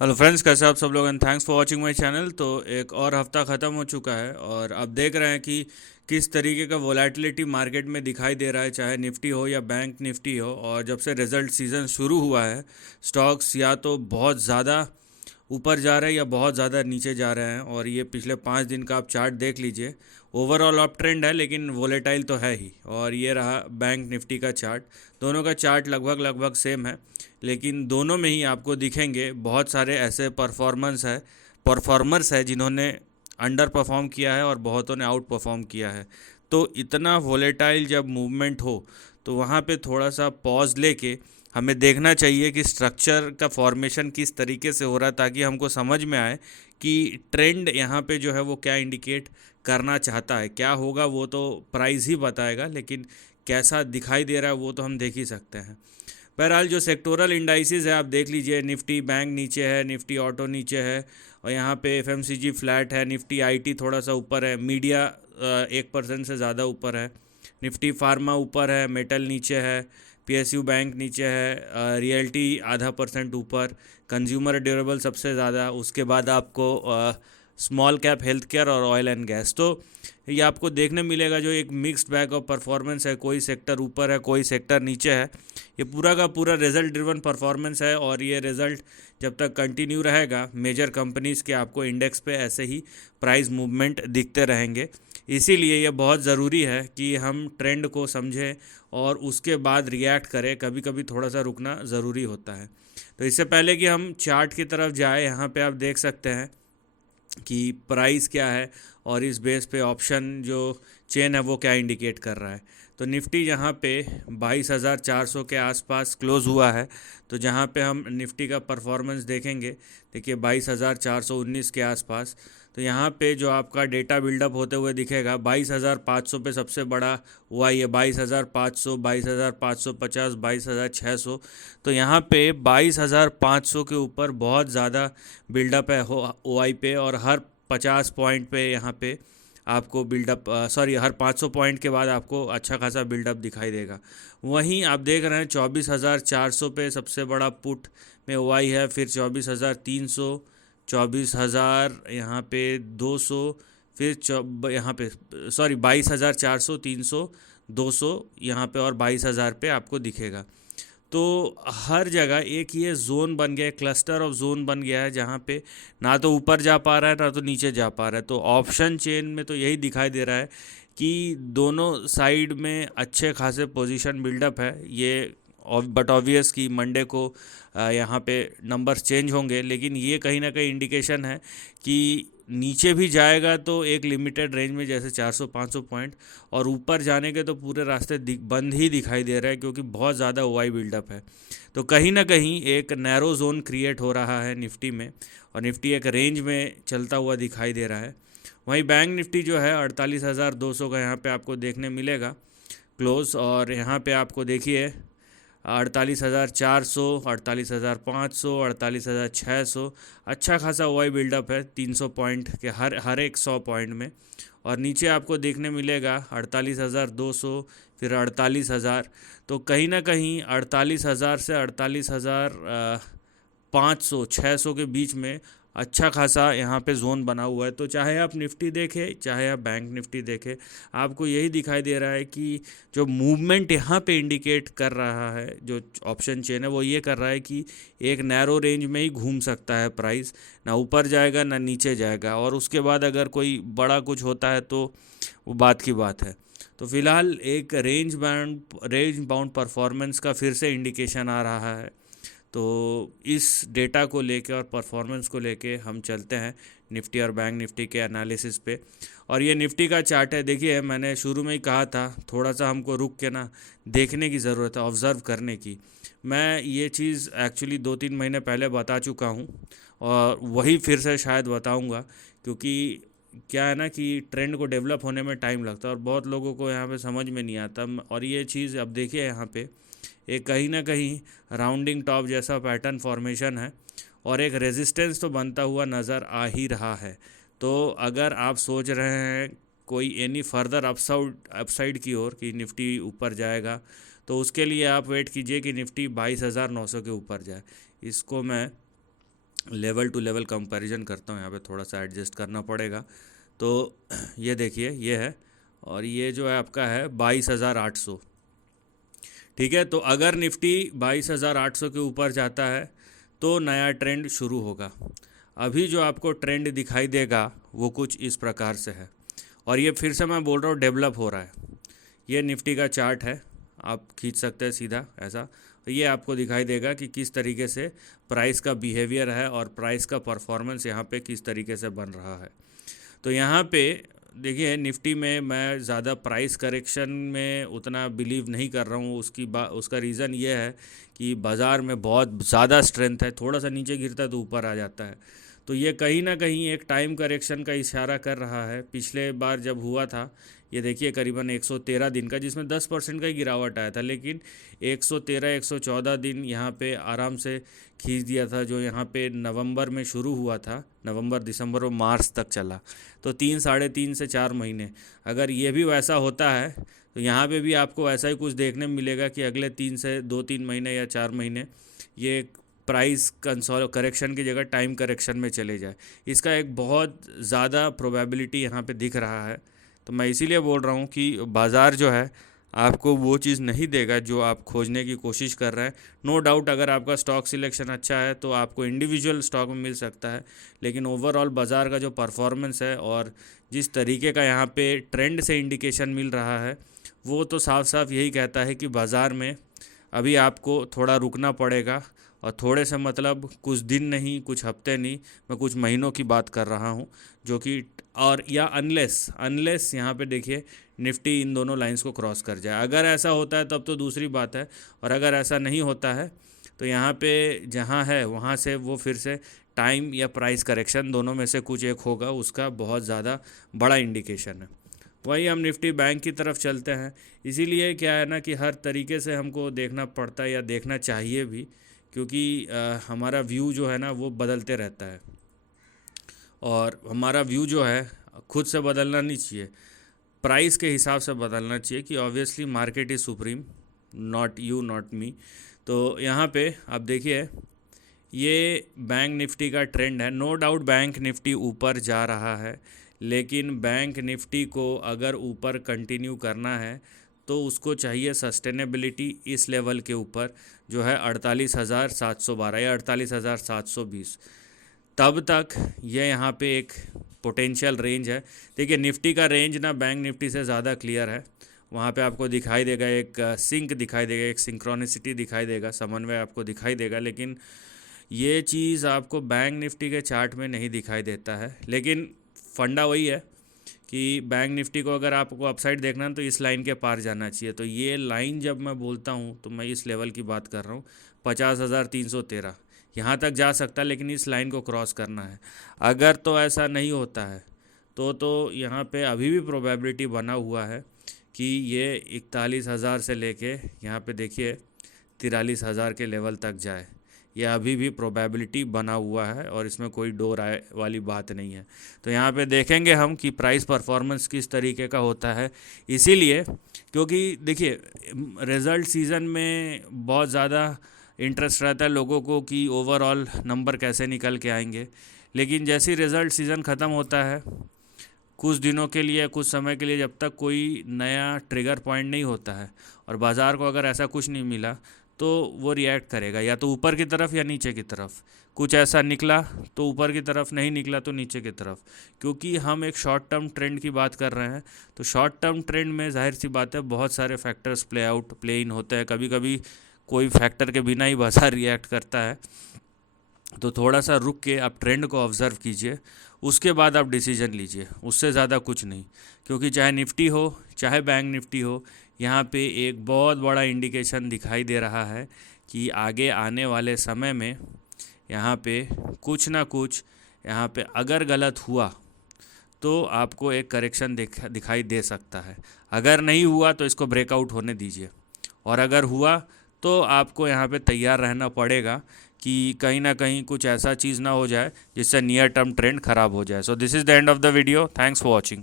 Hello friends, कैसे आप सब लोग and thanks for watching my channel. तो एक और हफ्ता ख़त्म हो चुका है और अब देख रहे हैं कि किस तरीके का वोलेटिलिटी मार्केट में दिखाई दे रहा है, चाहे निफ्टी हो या बैंक निफ्टी हो। और जब से रिजल्ट सीज़न शुरू हुआ है, स्टॉक्स या तो बहुत ज़्यादा ऊपर जा रहे हैं या बहुत ज़्यादा नीचे जा रहे हैं। और ये पिछले 5 दिन का आप चार्ट देख लीजिए, ओवरऑल अप ट्रेंड है लेकिन वोलेटाइल तो है ही। और ये रहा बैंक निफ्टी का चार्ट, दोनों का चार्ट लगभग लगभग सेम है, लेकिन दोनों में ही आपको दिखेंगे बहुत सारे ऐसे परफॉर्मर्स है जिन्होंने अंडर परफॉर्म किया है और बहुतों ने आउट परफॉर्म किया है। तो इतना वोलेटाइल जब मूवमेंट हो तो वहाँ पे थोड़ा सा पॉज लेके हमें देखना चाहिए कि स्ट्रक्चर का फॉर्मेशन किस तरीके से हो रहा है, ताकि हमको समझ में आए कि ट्रेंड यहाँ पे जो है वो क्या इंडिकेट करना चाहता है। क्या होगा वो तो प्राइस ही बताएगा, लेकिन कैसा दिखाई दे रहा है वो तो हम देख ही सकते हैं। बहरहाल जो सेक्टोरल इंडाइसिस है आप देख लीजिए, निफ्टी बैंक नीचे है, निफ्टी ऑटो नीचे है, और यहाँ पे एफएमसीजी फ्लैट है, निफ्टी आईटी थोड़ा सा ऊपर है, मीडिया 1% से ज़्यादा ऊपर है, निफ्टी फार्मा ऊपर है, मेटल नीचे है, पीएसयू बैंक नीचे है, रियल्टी आधा परसेंट ऊपर, कंज्यूमर ड्यूरेबल सबसे ज़्यादा, उसके बाद आपको स्मॉल कैप हेल्थ केयर और ऑयल एंड गैस। तो ये आपको देखने मिलेगा जो एक मिक्स्ड बैग ऑफ परफॉर्मेंस है, कोई सेक्टर ऊपर है कोई सेक्टर नीचे है। ये पूरा का पूरा रिजल्ट ड्रिवन परफॉर्मेंस है और ये रिजल्ट जब तक कंटिन्यू रहेगा, मेजर कंपनीज़ के आपको इंडेक्स पे ऐसे ही प्राइस मूवमेंट दिखते रहेंगे। इसीलिए ये बहुत ज़रूरी है कि हम ट्रेंड को समझें और उसके बाद रिएक्ट करें। कभी कभी थोड़ा सा रुकना ज़रूरी होता है। तो इससे पहले कि हम चार्ट की तरफ जाए, यहाँ पे आप देख सकते हैं कि प्राइस क्या है और इस बेस पे ऑप्शन जो चेन है वो क्या इंडिकेट कर रहा है। तो निफ्टी यहाँ पे 22,400 के आसपास क्लोज़ हुआ है। तो जहाँ पे हम निफ्टी का परफॉर्मेंस देखेंगे, देखिए 22,419 के आसपास। तो यहाँ पे जो आपका डेटा बिल्डअप होते हुए दिखेगा, 22,500 पे सबसे बड़ा हुआ, ये 22,500, 22,550, 22,600। तो यहाँ पे 22,500 के ऊपर बहुत ज़्यादा बिल्डअप है ओ आई पे, और हर 50 पॉइंट पे यहाँ पे आपको बिल्डअप, सॉरी, हर 500 पॉइंट के बाद आपको अच्छा खासा बिल्डअप दिखाई देगा। वहीं आप देख रहे हैं 24,400 पे सबसे बड़ा पुट में ओ आई है, फिर 24,300, 24,000 यहाँ पे 200, फिर यहाँ पे, सॉरी, 22,400, 300, 200 यहाँ पे, और 22,000 पे आपको दिखेगा। तो हर जगह एक ये जोन बन गया है, क्लस्टर ऑफ जोन बन गया है, जहाँ पे ना तो ऊपर जा पा रहा है ना तो नीचे जा पा रहा है। तो ऑप्शन चेन में तो यही दिखाई दे रहा है कि दोनों साइड में अच्छे खासे पोजीशन बिल्डअप है। ये बट ऑब्वियस कि मंडे को यहाँ पे नंबर्स चेंज होंगे, लेकिन ये कहीं ना कहीं इंडिकेशन है कि नीचे भी जाएगा तो एक लिमिटेड रेंज में, जैसे 400-500 पॉइंट, और ऊपर जाने के तो पूरे रास्ते बंद ही दिखाई दे रहा है, क्योंकि बहुत ज़्यादा वाई बिल्डअप है। तो कहीं ना कहीं एक नैरो जोन क्रिएट हो रहा है निफ्टी में, और निफ्टी एक रेंज में चलता हुआ दिखाई दे रहा है। वहीं बैंक निफ्टी जो है 48,200 का यहाँ पे आपको देखने मिलेगा क्लोज, और यहाँ पे आपको देखिए 48,400, 48,500, 48,600, अच्छा खासा वाई बिल्डअप है 300 पॉइंट के हर एक 100 पॉइंट में। और नीचे आपको देखने मिलेगा 48,200, फिर 48,000। तो कहीं ना कहीं 48,000 से 48,500, 600 के बीच में अच्छा खासा यहाँ पे जोन बना हुआ है। तो चाहे आप निफ्टी देखें चाहे आप बैंक निफ्टी देखें, आपको यही दिखाई दे रहा है कि जो मूवमेंट यहाँ पे इंडिकेट कर रहा है, जो ऑप्शन चेन है, वो ये कर रहा है कि एक नैरो रेंज में ही घूम सकता है प्राइस, ना ऊपर जाएगा ना नीचे जाएगा, और उसके बाद अगर कोई बड़ा कुछ होता है तो वो बात की बात है। तो फिलहाल एक रेंज बाउंड परफॉर्मेंस का फिर से इंडिकेशन आ रहा है। तो इस डेटा को लेके और परफॉर्मेंस को लेके हम चलते हैं निफ्टी और बैंक निफ्टी के एनालिसिस पे। और ये निफ्टी का चार्ट है, देखिए मैंने शुरू में ही कहा था थोड़ा सा हमको रुक के ना देखने की ज़रूरत है, ऑब्ज़र्व करने की। मैं ये चीज़ एक्चुअली 2-3 महीने पहले बता चुका हूँ और वही फिर से शायद बताऊँगा, क्योंकि क्या है ना कि ट्रेंड को डेवलप होने में टाइम लगता है और बहुत लोगों को यहाँ पे समझ में नहीं आता। और ये चीज़ अब देखिए यहाँ पे एक कहीं ना कहीं राउंडिंग टॉप जैसा पैटर्न फॉर्मेशन है, और एक रेजिस्टेंस तो बनता हुआ नज़र आ ही रहा है। तो अगर आप सोच रहे हैं कोई एनी फर्दर अपसाइड की ओर कि निफ्टी ऊपर जाएगा, तो उसके लिए आप वेट कीजिए कि निफ्टी 22,900 के ऊपर जाए। इसको मैं लेवल टू लेवल कंपैरिजन करता हूँ, यहाँ पे थोड़ा सा एडजस्ट करना पड़ेगा। तो ये देखिए ये है, और ये जो है आपका है 22,800। ठीक है, तो अगर निफ्टी 22,800 के ऊपर जाता है तो नया ट्रेंड शुरू होगा। अभी जो आपको ट्रेंड दिखाई देगा वो कुछ इस प्रकार से है, और ये फिर से मैं बोल रहा हूँ डेवलप हो रहा है। ये निफ्टी का चार्ट है, आप खींच सकते हैं सीधा ऐसा, ये आपको दिखाई देगा कि किस तरीके से प्राइस का बिहेवियर है और प्राइस का परफॉर्मेंस यहाँ पे किस तरीके से बन रहा है। तो यहाँ पे देखिए निफ्टी में मैं ज़्यादा प्राइस करेक्शन में उतना बिलीव नहीं कर रहा हूँ। उसका रीज़न ये है कि बाज़ार में बहुत ज़्यादा स्ट्रेंथ है, थोड़ा सा नीचे गिरता है तो ऊपर आ जाता है। तो ये कहीं ना कहीं एक टाइम करेक्शन का इशारा कर रहा है। पिछले बार जब हुआ था, ये देखिए करीबन 113 दिन का, जिसमें 10% का ही गिरावट आया था, लेकिन 113 114 दिन यहाँ पे आराम से खींच दिया था। जो यहाँ पे नवंबर में शुरू हुआ था, नवंबर दिसंबर और मार्च तक चला, तो 3 साढ़े 3 से 4 महीने। अगर ये भी वैसा होता है तो यहाँ पे भी आपको ऐसा ही कुछ देखने में मिलेगा कि अगले 2-3 महीने या 4 महीने ये प्राइस करेक्शन की जगह टाइम करेक्शन में चले जाए। इसका एक बहुत ज़्यादा प्रोबेबिलिटी यहाँ पे दिख रहा है। तो मैं इसीलिए बोल रहा हूँ कि बाज़ार जो है आपको वो चीज़ नहीं देगा जो आप खोजने की कोशिश कर रहे हैं। नो डाउट अगर आपका स्टॉक सिलेक्शन अच्छा है तो आपको इंडिविजुअल स्टॉक में मिल सकता है, लेकिन ओवरऑल बाज़ार का जो परफॉर्मेंस है और जिस तरीके का यहाँ पे ट्रेंड से इंडिकेशन मिल रहा है, वो तो साफ साफ यही कहता है कि बाज़ार में अभी आपको थोड़ा रुकना पड़ेगा। और थोड़े से मतलब कुछ दिन नहीं, कुछ हफ्ते नहीं, मैं कुछ महीनों की बात कर रहा हूँ, जो कि और या अनलेस यहाँ पे देखिए निफ्टी इन दोनों लाइंस को क्रॉस कर जाए। अगर ऐसा होता है तब तो दूसरी बात है, और अगर ऐसा नहीं होता है तो यहाँ पे जहाँ है वहाँ से वो फिर से टाइम या प्राइस करेक्शन दोनों में से कुछ एक होगा, उसका बहुत ज़्यादा बड़ा इंडिकेशन है। वही हम निफ्टी बैंक की तरफ चलते हैं। इसीलिए क्या है ना कि हर तरीके से हमको देखना पड़ता है या देखना चाहिए भी, क्योंकि हमारा व्यू जो है ना वो बदलते रहता है, और हमारा व्यू जो है खुद से बदलना नहीं चाहिए, प्राइस के हिसाब से बदलना चाहिए कि obviously market is supreme, not you not me. तो यहाँ पे आप देखिए ये बैंक निफ्टी का ट्रेंड है। नो डाउट बैंक निफ्टी ऊपर जा रहा है, लेकिन बैंक निफ्टी को अगर ऊपर कंटिन्यू करना है तो उसको चाहिए सस्टेनेबिलिटी इस लेवल के ऊपर, जो है 48,712 या 48,720। तब तक ये यहाँ पे एक पोटेंशियल रेंज है। देखिए निफ्टी का रेंज ना बैंक निफ्टी से ज़्यादा क्लियर है। वहाँ पे आपको दिखाई देगा एक सिंक दिखाई देगा, एक सिंक्रोनिसिटी दिखाई देगा, समन्वय आपको दिखाई देगा, लेकिन ये चीज़ आपको बैंक निफ्टी के चार्ट में नहीं दिखाई देता है। लेकिन फंडा वही है कि बैंक निफ्टी को अगर आपको अपसाइड देखना है तो इस लाइन के पार जाना चाहिए। तो ये लाइन जब मैं बोलता हूँ तो मैं इस लेवल की बात कर रहा हूँ, 50,313 यहाँ तक जा सकता है, लेकिन इस लाइन को क्रॉस करना है। अगर तो ऐसा नहीं होता है तो यहाँ पे अभी भी प्रोबेबिलिटी बना हुआ है कि ये 41,000 से लेके यहाँ पे देखिए 43,000 के लेवल तक जाए। ये अभी भी प्रोबेबिलिटी बना हुआ है और इसमें कोई दो राय वाली बात नहीं है। तो यहाँ पे देखेंगे हम कि प्राइस परफॉर्मेंस किस तरीके का होता है। इसीलिए क्योंकि देखिए रिज़ल्ट सीज़न में बहुत ज़्यादा इंटरेस्ट रहता है लोगों को कि ओवरऑल नंबर कैसे निकल के आएंगे, लेकिन जैसे रिज़ल्ट सीज़न ख़त्म होता है कुछ दिनों के लिए, कुछ समय के लिए, जब तक कोई नया ट्रिगर पॉइंट नहीं होता है और बाज़ार को अगर ऐसा कुछ नहीं मिला तो वो रिएक्ट करेगा या तो ऊपर की तरफ या नीचे की तरफ। कुछ ऐसा निकला तो ऊपर की तरफ, नहीं निकला तो नीचे की तरफ। क्योंकि हम एक शॉर्ट टर्म ट्रेंड की बात कर रहे हैं, तो शॉर्ट टर्म ट्रेंड में जाहिर सी बात है बहुत सारे फैक्टर्स प्ले इन होते हैं। कभी कभी कोई फैक्टर के बिना ही बाज़ार रिएक्ट करता है। तो थोड़ा सा रुक के आप ट्रेंड को ऑब्ज़र्व कीजिए, उसके बाद आप डिसीजन लीजिए, उससे ज़्यादा कुछ नहीं। क्योंकि चाहे निफ्टी हो चाहे बैंक निफ्टी हो, यहाँ पे एक बहुत बड़ा इंडिकेशन दिखाई दे रहा है कि आगे आने वाले समय में यहाँ पे कुछ ना कुछ यहाँ पे अगर गलत हुआ तो आपको एक करेक्शन दिखाई दे सकता है। अगर नहीं हुआ तो इसको ब्रेकआउट होने दीजिए, और अगर हुआ तो आपको यहाँ पे तैयार रहना पड़ेगा कि कहीं ना कहीं कुछ ऐसा चीज़ ना हो जाए जिससे नियर टर्म ट्रेंड ख़राब हो जाए। So this is the end of the video. Thanks for watching.